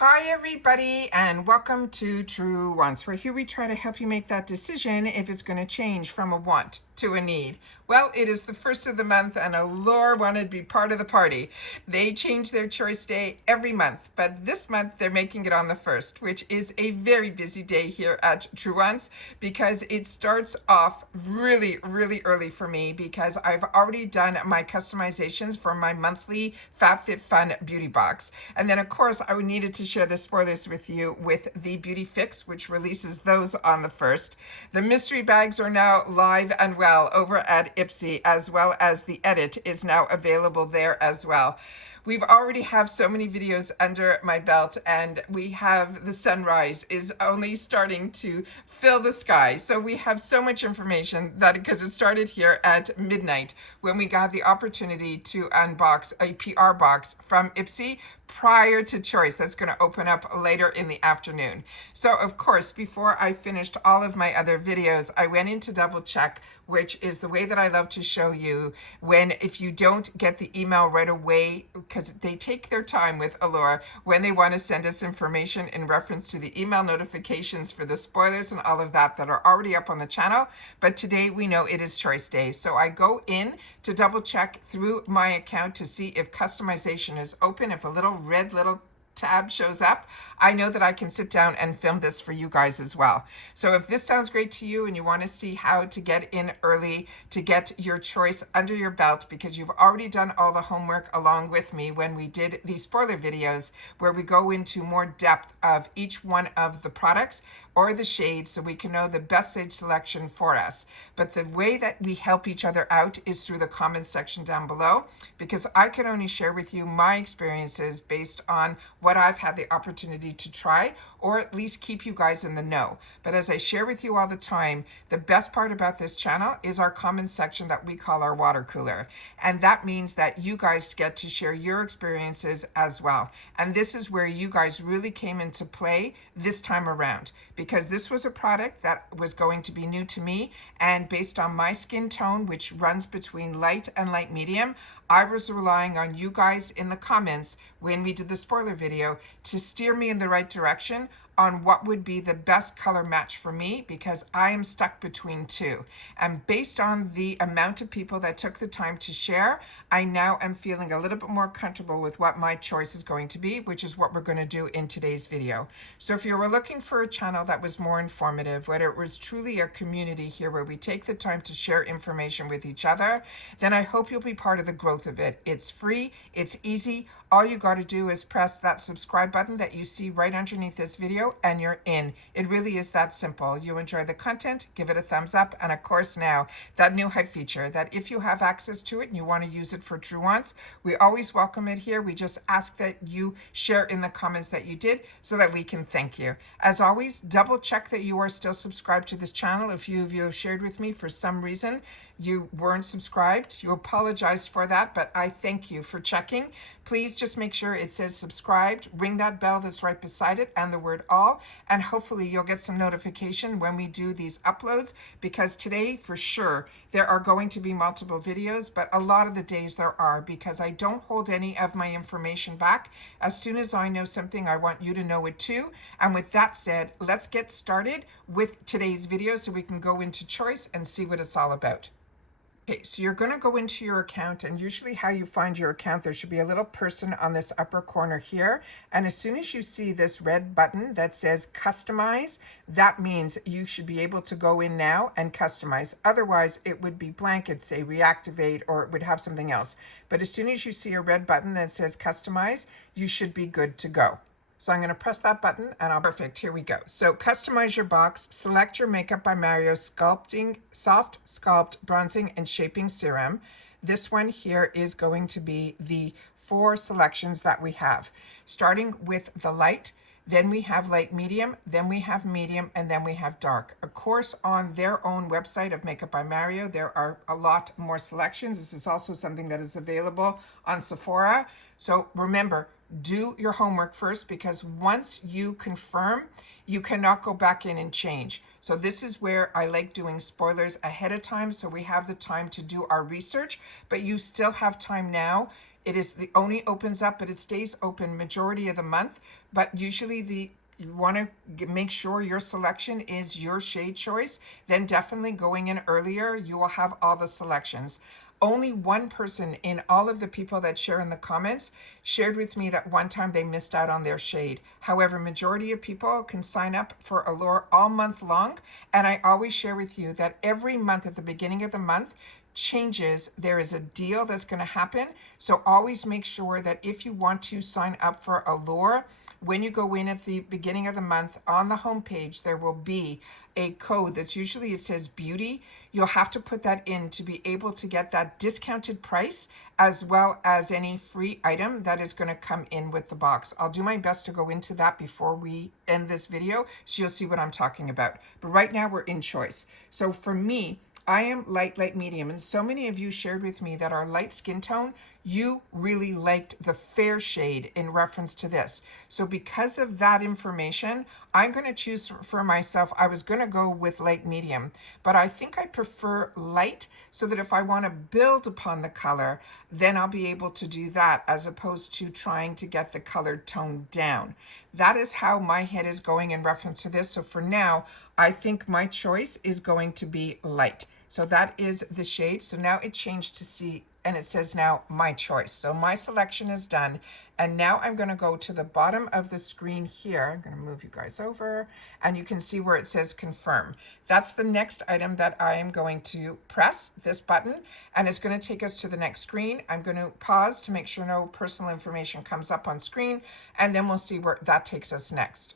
Hi everybody, and welcome to TrueWants, where here we try to help you make that decision if it's going to change from a want to a need. Well, it is the first of the month and Allure wanted to be part of the party. They change their choice day every month, but this month they're making it on the 1st, which is a very busy day here at TrueWants because it starts off really early for me because I've already done my customizations for my monthly FabFitFun beauty box. And then of course I needed to share the spoilers with you with the Beauty Fix, which releases those on the 1st. The mystery bags are now live and well over at Ipsy, as well as the edit is now available there as well. We've already have so many videos under my belt, and we have the sunrise is only starting to fill the sky. So we have so much information that because it started here at midnight when we got the opportunity to unbox a PR box from Ipsy prior to choice that's going to open up later in the afternoon. So of course, before I finished all of my other videos, I went in to double check, which is the way that I love to show you when if you don't get the email right away, because they take their time with Allure when they want to send us information in reference to the email notifications for the spoilers and all of that that are already up on the channel. But today we know it is choice day. So I go in to double check through my account to see if customization is open. If a red little tab shows up, I know that I can sit down and film this for you guys as well. So if this sounds great to you and you want to see how to get in early to get your choice under your belt because you've already done all the homework along with me when we did the spoiler videos where we go into more depth of each one of the products or the shades so we can know the best shade selection for us. But the way that we help each other out is through the comments section down below, because I can only share with you my experiences based on what I've had the opportunity to try, or at least keep you guys in the know. But as I share with you all the time, the best part about this channel is our comments section that we call our water cooler. And that means that you guys get to share your experiences as well. And this is where you guys really came into play this time around, because this was a product that was going to be new to me, and based on my skin tone, which runs between light and light medium, I was relying on you guys in the comments when we did the spoiler video to steer me in the right direction on what would be the best color match for me, because I am stuck between two. And based on the amount of people that took the time to share, I now am feeling a little bit more comfortable with what my choice is going to be, which is what we're going to do in today's video. So if you were looking for a channel that was more informative, whether it was truly a community here where we take the time to share information with each other, then I hope you'll be part of the growth of it. It's free, it's easy. All you got to do is press that subscribe button that you see right underneath this video and you're in. It really is that simple. You enjoy the content, give it a thumbs up, and of course now that new hype feature that if you have access to it and you want to use it for TrueWants, we always welcome it here. We just ask that you share in the comments that you did so that we can thank you. As always, double check that you are still subscribed to this channel. If you have shared with me for some reason you weren't subscribed, you apologize for that, but I thank you for checking. Please just make sure it says subscribed, ring that bell that's right beside it and the word all, and hopefully you'll get some notification when we do these uploads, because today for sure there are going to be multiple videos, but a lot of the days there are, because I don't hold any of my information back. As soon as I know something, I want you to know it too. And with that said, let's get started with today's video so we can go into choice and see what it's all about. Okay, so you're going to go into your account, and usually how you find your account, there should be a little person on this upper corner here. And as soon as you see this red button that says customize, that means you should be able to go in now and customize. Otherwise, it would be blank, it'd say reactivate, or it would have something else. But as soon as you see a red button that says customize, you should be good to go. So I'm going to press that button and perfect, here we go. So customize your box, select your Makeup by Mario Sculpting, Soft Sculpt Bronzing and Shaping Serum. This one here is going to be the 4 selections that we have. Starting with the light, then we have light medium, then we have medium, and then we have dark. Of course, on their own website of Makeup by Mario, there are a lot more selections. This is also something that is available on Sephora. So remember, do your homework first, because once you confirm, you cannot go back in and change. So this is where I like doing spoilers ahead of time, so we have the time to do our research, but you still have time now the only opens up, but it stays open majority of the month. But usually you want to make sure your selection is your shade choice. Then definitely going in earlier, you will have all the selections. Only one person in all of the people that share in the comments shared with me that one time they missed out on their shade. However, majority of people can sign up for Allure all month long. And I always share with you that every month at the beginning of the month changes, there is a deal that's going to happen. So always make sure that if you want to sign up for Allure, when you go in at the beginning of the month on the home page, there will be a code that's usually, it says beauty. You'll have to put that in to be able to get that discounted price, as well as any free item that is going to come in with the box. I'll do my best to go into that before we end this video, so you'll see what I'm talking about. But right now we're in choice. So for me, I am light, medium, and so many of you shared with me that our light skin tone, you really liked the fair shade in reference to this. So because of that information, I'm going to choose for myself. I was going to go with light medium, but I think I prefer light, so that if I want to build upon the color, then I'll be able to do that, as opposed to trying to get the color toned down. That is how my head is going in reference to this. So for now, I think my choice is going to be light. So that is the shade. So now it changed to C, and it says now my choice. So my selection is done. And now I'm going to go to the bottom of the screen here. I'm going to move you guys over, and you can see where it says confirm. That's the next item that I am going to press this button, and it's going to take us to the next screen. I'm going to pause to make sure no personal information comes up on screen, and then we'll see where that takes us next.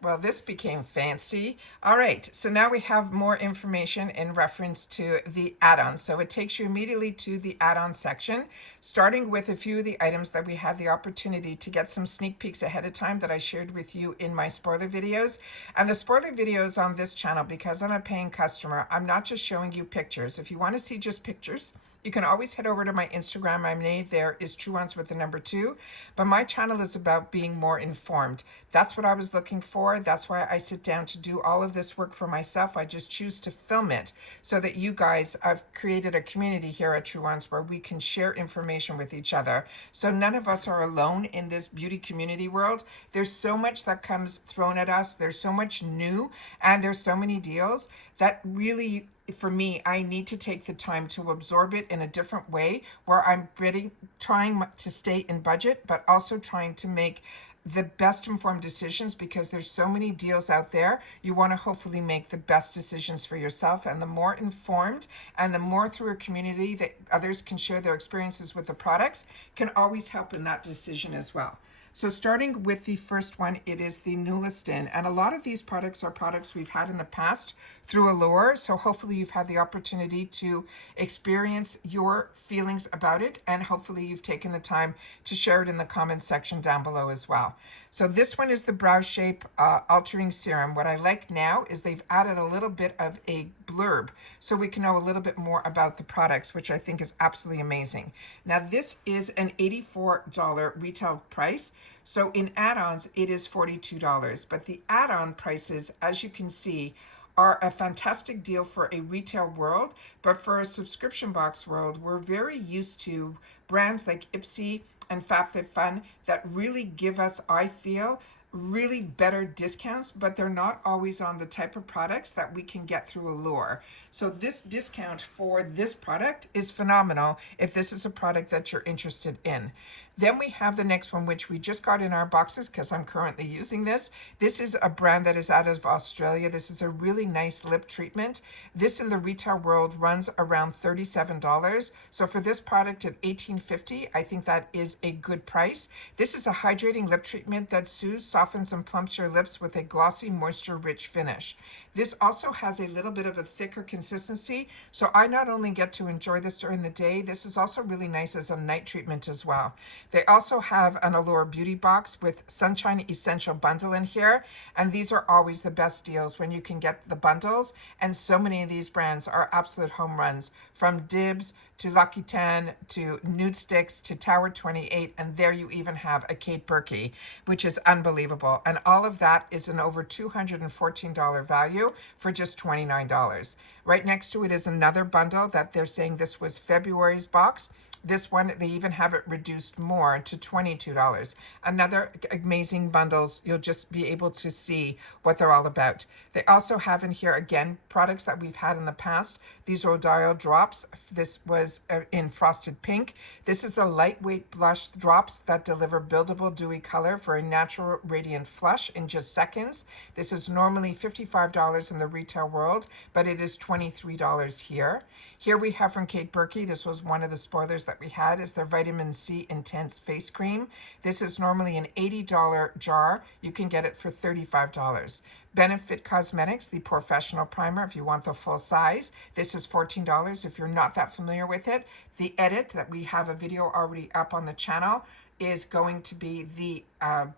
Well, this became fancy. All right, so now we have more information in reference to the add-ons. So it takes you immediately to the add-on section, starting with a few of the items that we had the opportunity to get some sneak peeks ahead of time that I shared with you in my spoiler videos. And the spoiler videos on this channel, because I'm a paying customer, I'm not just showing you pictures. If you want to see just pictures, you can always head over to my Instagram. My name there is TrueWants with the number 2. But my channel is about being more informed. That's what I was looking for. That's why I sit down to do all of this work for myself. I just choose to film it so that you guys, I've created a community here at TrueWants where we can share information with each other. So none of us are alone in this beauty community world. There's so much that comes thrown at us. There's so much new, and there's so many deals that really, for me, I need to take the time to absorb it in a different way, where I'm really trying to stay in budget, but also trying to make the best informed decisions, because there's so many deals out there. You want to hopefully make the best decisions for yourself, and the more informed and the more through a community that others can share their experiences with the products can always help in that decision as well. So starting with the first one, it is the Nulistin. And a lot of these products are products we've had in the past through Allure. So hopefully you've had the opportunity to experience your feelings about it. And hopefully you've taken the time to share it in the comments section down below as well. So this one is the Brow Shape Altering Serum. What I like now is they've added a little bit of a blurb so we can know a little bit more about the products, which I think is absolutely amazing. Now this is an $84 retail price. So in add-ons, it is $42. But the add-on prices, as you can see, are a fantastic deal for a retail world. But for a subscription box world, we're very used to brands like Ipsy and FabFitFun that really give us, I feel, really better discounts, but they're not always on the type of products that we can get through Allure. So this discount for this product is phenomenal if this is a product that you're interested in. Then we have the next one, which we just got in our boxes because I'm currently using this. This is a brand that is out of Australia. This is a really nice lip treatment. This in the retail world runs around $37. So for this product at $18.50, I think that is a good price. This is a hydrating lip treatment that soothes, softens, and plumps your lips with a glossy, moisture-rich finish. This also has a little bit of a thicker consistency, so I not only get to enjoy this during the day, this is also really nice as a night treatment as well. They also have an Allure Beauty Box with Sunshine Essential Bundle in here, and these are always the best deals when you can get the bundles, and so many of these brands are absolute home runs, from Dibs to Lucky 10 to Nude Sticks to Tower 28, and there you even have a Kate Berkey, which is unbelievable. And all of that is an over $214 value for just $29. Right next to it is another bundle that they're saying this was February's box, This one, they even have it reduced more to $22. Another amazing bundles. You'll just be able to see what they're all about. They also have in here, again, products that we've had in the past. These are dial drops. This was in frosted pink. This is a lightweight blush drops that deliver buildable dewy color for a natural radiant flush in just seconds. This is normally $55 in the retail world, but it is $23 here. Here we have from Kate Berkey. This was one of the spoilers that we had, is their Vitamin C Intense Face Cream. This is normally an $80 jar. You can get it for $35. Benefit Cosmetics, the Professional Primer, if you want the full size. This is $14 if you're not that familiar with it. The Edit, that we have a video already up on the channel, is going to be the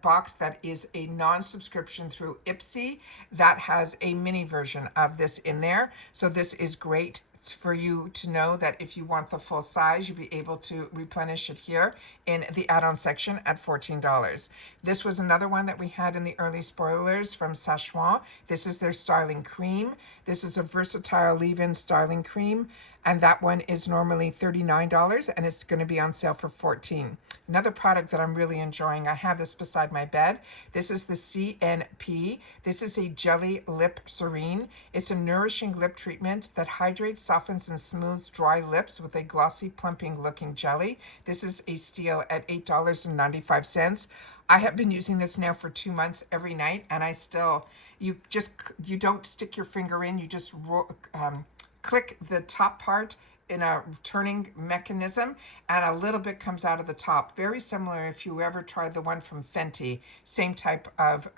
box that is a non-subscription through Ipsy that has a mini version of this in there. So this is great. It's for you to know that if you want the full size, you'll be able to replenish it here in the add-on section at $14. This was another one that we had in the early spoilers from Szechuan. This is their styling cream. This is a versatile leave-in styling cream, and that one is normally $39, and it's going to be on sale for $14. Another product that I'm really enjoying, I have this beside my bed. This is the CNP. This is a Jelly Lip Serene. It's a nourishing lip treatment that hydrates, softens, and smooths dry lips with a glossy, plumping looking jelly. This is a steal at $8.95. I have been using this now for 2 months every night, and I still, you don't stick your finger in, you just click the top part in a turning mechanism, and a little bit comes out of the top. Very similar if you ever tried the one from Fenty, same type of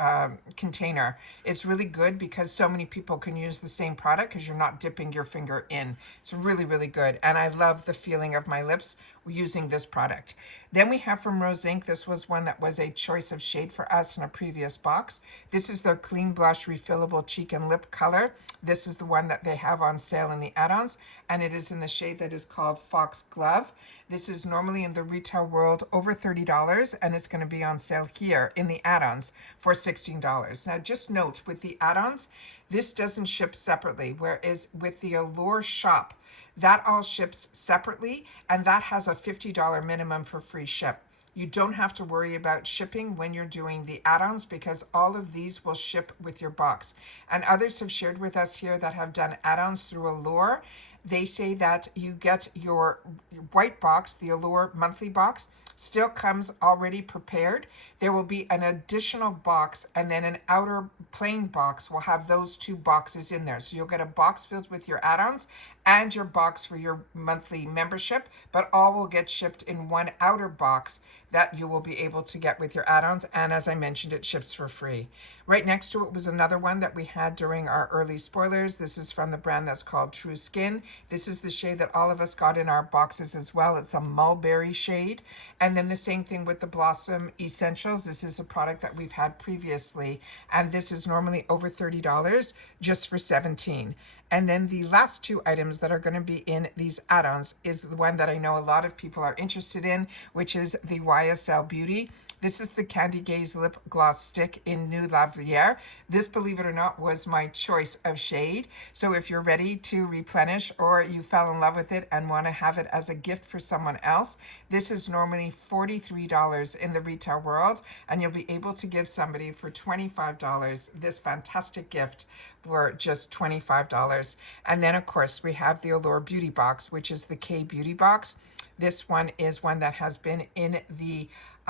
container. It's really good because so many people can use the same product because you're not dipping your finger in. It's really, really good. And I love the feeling of my lips using this product. Then we have from Rose Inc. This was one that was a choice of shade for us in a previous box. This is their Clean Blush Refillable Cheek and Lip Color. This is the one that they have on sale in the add-ons, and it is in the shade that is called Foxglove. This is normally in the retail world over $30, and it's going to be on sale here in the add-ons for $16. Now just note, with the add-ons, this doesn't ship separately, whereas with the Allure shop, that all ships separately, and that has a $50 minimum for free ship. You don't have to worry about shipping when you're doing the add-ons because all of these will ship with your box. And others have shared with us here that have done add-ons through Allure. They say that you get your white box, the Allure monthly box, still comes already prepared. There will be an additional box, and then an outer plain box will have those two boxes in there. So you'll get a box filled with your add-ons and your box for your monthly membership, but all will get shipped in one outer box that you will be able to get with your add-ons. And as I mentioned, it ships for free. Right next to it was another one that we had during our early spoilers. This is from the brand that's called True Skin. This is the shade that all of us got in our boxes as well. It's a mulberry shade. And then the same thing with the Blossom Essentials. This is a product that we've had previously, and this is normally over $30 just for $17. And then the last two items that are going to be in these add-ons is the one that I know a lot of people are interested in, which is the YSL Beauty. This is the Candy Gaze Lip Gloss Stick in Nude Lavière. This, believe it or not, was my choice of shade. So if you're ready to replenish, or you fell in love with it and want to have it as a gift for someone else, this is normally $43 in the retail world, and you'll be able to give somebody for $25 this fantastic gift for just $25. And then, of course, we have the Allure Beauty Box, which is the K Beauty Box. This one is one that has been in the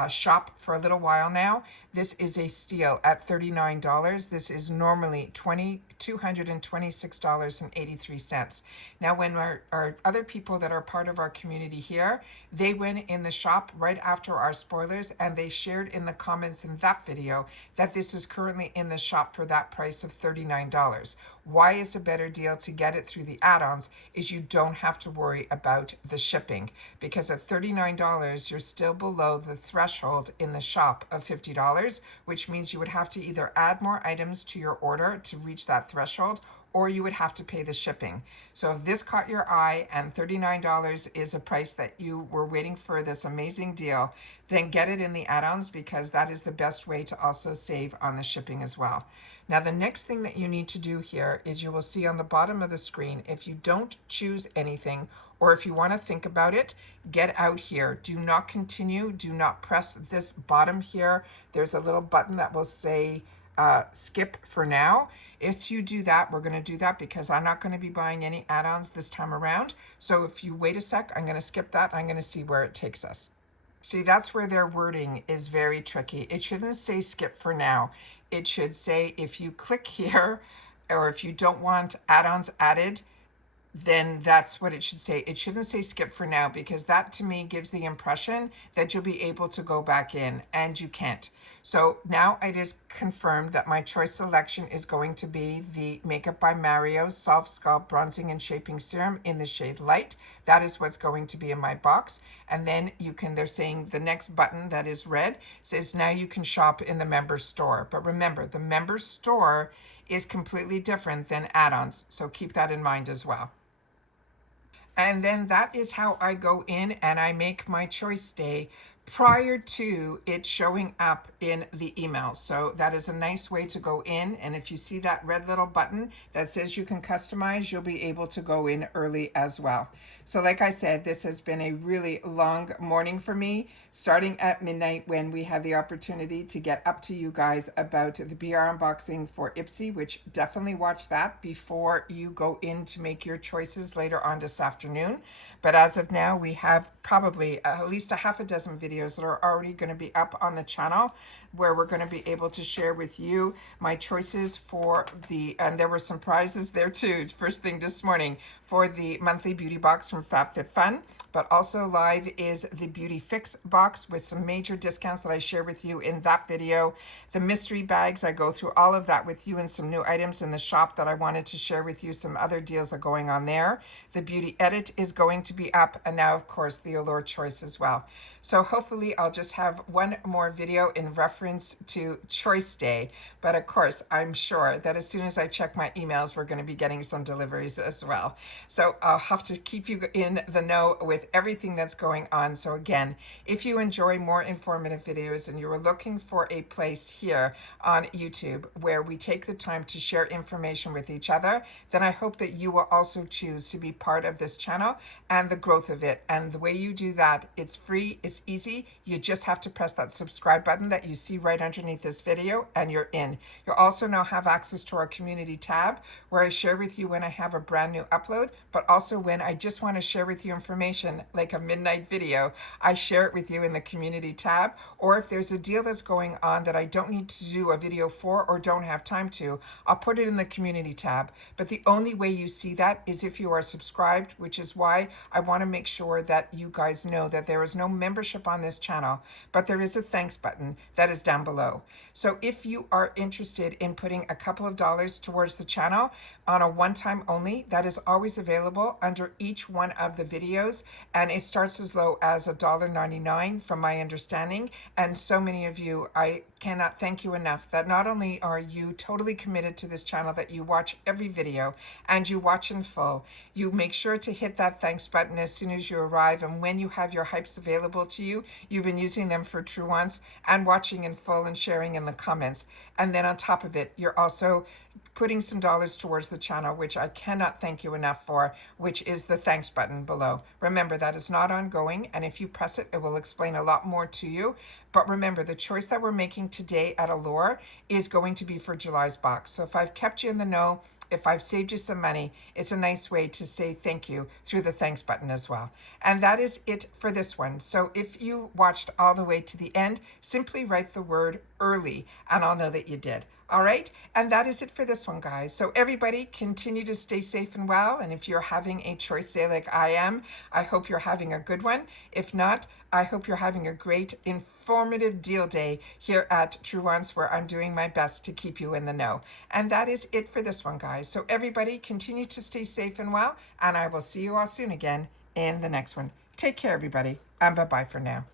shop for a little while now. This is a steal at $39. This is normally $226.83. Now, when our other people that are part of our community here, they went in the shop right after our spoilers, and they shared in the comments in that video that this is currently in the shop for that price of $39. Why it's a better deal to get it through the add-ons is you don't have to worry about the shipping, because at $39, you're still below the threshold in the shop of $50, which means you would have to either add more items to your order to reach that threshold, or you would have to pay the shipping. So if this caught your eye and $39 is a price that you were waiting for this amazing deal, then get it in the add-ons, because that is the best way to also save on the shipping as well. Now, the next thing that you need to do here is you will see on the bottom of the screen, if you don't choose anything, or if you want to think about it, get out here. Do not continue. Do not press this bottom here. There's a little button that will say skip for now. If you do that, we're going to do that because I'm not going to be buying any add-ons this time around. So if you wait a sec, I'm going to skip that. I'm going to see where it takes us. See, that's where their wording is very tricky. It shouldn't say skip for now. It should say if you click here, or if you don't want add-ons added, then that's what it should say. It shouldn't say skip for now, because that to me gives the impression that you'll be able to go back in, and you can't. So now it is confirmed that my choice selection is going to be the Makeup by Mario Soft Scalp Bronzing and Shaping Serum in the shade Light. That is what's going to be in my box. And then you can, they're saying the next button that is red says now you can shop in the member store. But remember, the member store is completely different than add-ons. So keep that in mind as well. And then that is how I go in and I make my choice day prior to it showing up in the email. So that is a nice way to go in. And if you see that red little button that says you can customize, you'll be able to go in early as well. So like I said, this has been a really long morning for me, starting at midnight when we had the opportunity to get up to you guys about the BR unboxing for Ipsy, which definitely watch that before you go in to make your choices later on this afternoon. But as of now, we have probably at least a half a dozen videos that are already going to be up on the channel, where we're going to be able to share with you my choices for the, and there were some prizes there too, first thing this morning, for the monthly beauty box from FabFitFun. But also live is the Beauty Fix box with some major discounts that I share with you in that video. The mystery bags, I go through all of that with you, and some new items in the shop that I wanted to share with you. Some other deals are going on there. The Beauty Edit is going to be up, and now of course the Allure Choice as well. So hopefully I'll just have one more video in reference to Choice Day. But of course, I'm sure that as soon as I check my emails, we're going to be getting some deliveries as well. So I'll have to keep you in the know with everything that's going on. So again, if you enjoy more informative videos and you are looking for a place here on YouTube where we take the time to share information with each other, then I hope that you will also choose to be part of this channel and the growth of it. And the way you do that, it's free, it's easy. You just have to press that subscribe button that you see right underneath this video and you're in. You'll also now have access to our community tab, where I share with you when I have a brand new upload, but also when I just want to share with you information like a midnight video, I share it with you in the community tab. Or if there's a deal that's going on that I don't need to do a video for or don't have time to, I'll put it in the community tab. But the only way you see that is if you are subscribed, which is why I want to make sure that you guys know that there is no membership on this channel, but there is a thanks button that is down below. So if you are interested in putting a couple of dollars towards the channel on a one-time only, that is always available under each one of the videos, and it starts as low as $1.99 from my understanding. And so many of you, I cannot thank you enough that not only are you totally committed to this channel, that you watch every video and you watch in full, you make sure to hit that thanks button as soon as you arrive, and when you have your hypes available to you, you've been using them for TrueWants and watching in full and sharing in the comments. And then on top of it, you're also putting some dollars towards the channel, which I cannot thank you enough for, which is the thanks button below. Remember, that is not ongoing, and if you press it, it will explain a lot more to you. But remember, the choice that we're making today at Allure is going to be for July's box. So if I've kept you in the know, if I've saved you some money, it's a nice way to say thank you through the thanks button as well. And that is it for this one. So if you watched all the way to the end, simply write the word early and I'll know that you did. All right, and that is it for this one, guys. So everybody continue to stay safe and well. And if you're having a choice day like I am, I hope you're having a good one. If not, I hope you're having a great informative deal day here at TrueWants, where I'm doing my best to keep you in the know. And that is it for this one, guys. So everybody continue to stay safe and well, and I will see you all soon again in the next one. Take care, everybody, and bye-bye for now.